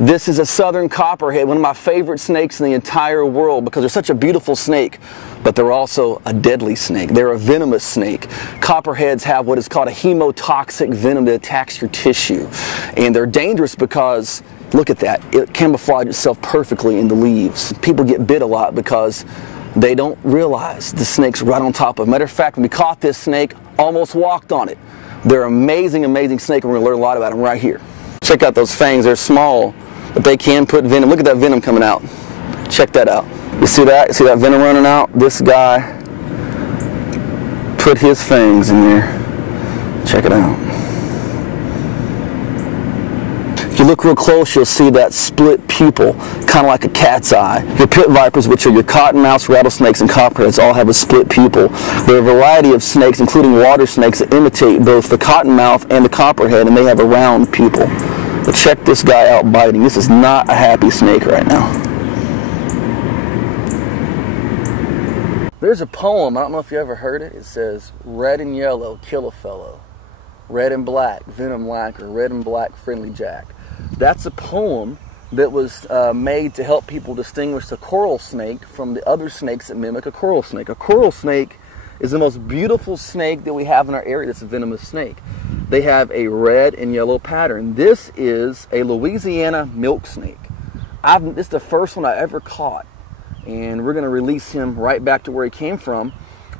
This is a southern copperhead, one of my favorite snakes in the entire world because they're such a beautiful snake, but they're also a deadly snake. They're a venomous snake. Copperheads have what is called a hemotoxic venom that attacks your tissue. And they're dangerous because, look at that, it camouflages itself perfectly in the leaves. People get bit a lot because they don't realize the snake's right on top of them. Matter of fact, when we caught this snake, almost walked on it. They're amazing, amazing snake, and we're going to learn a lot about them right here. Check out those fangs. They're small, but they can put venom. Look at that venom coming out. Check that out. You see that? You see that venom running out? This guy put his fangs in there. Check it out. If you look real close, you'll see that split pupil, kind of like a cat's eye. Your pit vipers, which are your cottonmouths, rattlesnakes, and copperheads, all have a split pupil. There are a variety of snakes, including water snakes, that imitate both the cottonmouth and the copperhead, and they have a round pupil. But check this guy out biting. This is not a happy snake right now. There's a poem, I don't know if you ever heard it. It says, red and yellow, kill a fellow. Red and black, venom lacquer. Red and black, friendly jack. That's a poem that was made to help people distinguish the coral snake from the other snakes that mimic a coral snake. A coral snake is the most beautiful snake that we have in our area that's a venomous snake. They have a red and yellow pattern. This is a Louisiana milk snake. This is the first one I ever caught, and we're going to release him right back to where he came from.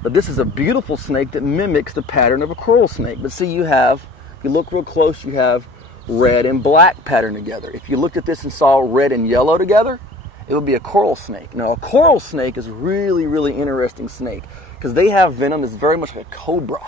But this is a beautiful snake that mimics the pattern of a coral snake. But see, if you look real close, you have red and black pattern together. If you looked at this and saw red and yellow together, it would be a coral snake. Now, a coral snake is a really, really interesting snake because they have venom that's very much like a cobra.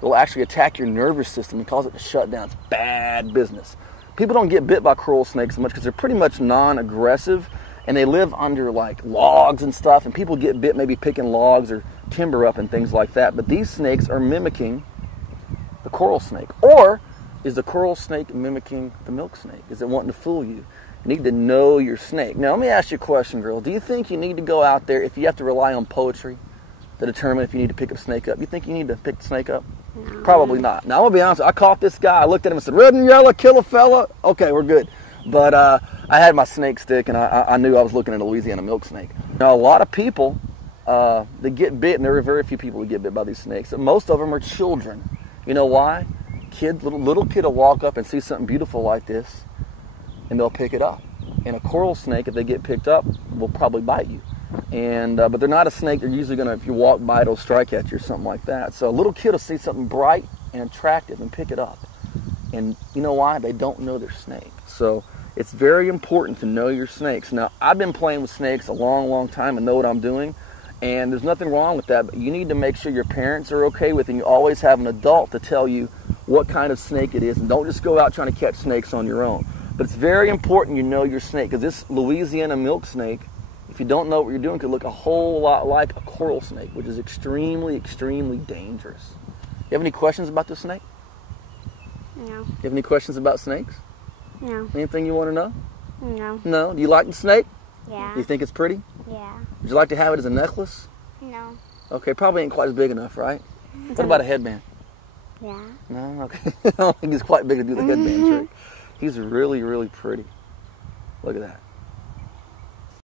It'll actually attack your nervous system and cause it to shut down. It's bad business. People don't get bit by coral snakes much because they're pretty much non-aggressive, and they live under like logs and stuff, and people get bit maybe picking logs or timber up and things like that. But these snakes are mimicking the coral snake. Or is the coral snake mimicking the milk snake? Is it wanting to fool you? You need to know your snake. Now, let me ask you a question, girl. Do you think you need to go out there, if you have to rely on poetry to determine if you need to pick a snake up, you think you need to pick the snake up? No. Probably not. Now, I'm going to be honest. I caught this guy. I looked at him and said, red and yellow, kill a fella. Okay, we're good. But I had my snake stick, and I knew I was looking at a Louisiana milk snake. Now, a lot of people, they get bit, and there are very few people who get bit by these snakes. And most of them are children. You know why? Little kid will walk up and see something beautiful like this, and they'll pick it up. And a coral snake, if they get picked up, will probably bite you. And but they're not a snake. They're usually going to, if you walk by, it'll strike at you or something like that. So a little kid will see something bright and attractive and pick it up. And you know why? They don't know their snake. So it's very important to know your snakes. Now, I've been playing with snakes a long, long time and know what I'm doing. And there's nothing wrong with that, but you need to make sure your parents are okay with it, and you always have an adult to tell you what kind of snake it is, and don't just go out trying to catch snakes on your own. But it's very important you know your snake, because this Louisiana milk snake, if you don't know what you're doing, could look a whole lot like a coral snake, which is extremely, extremely dangerous. You have any questions about this snake? No. You have any questions about snakes? No. Anything you want to know? No. No? Do you like the snake? Yeah. Do you think it's pretty? Yeah. Would you like to have it as a necklace? No. Okay, probably ain't quite as big enough, right? What about a headband? Yeah. No? Okay. I don't think he's quite big to do the headband trick. He's really, really pretty. Look at that.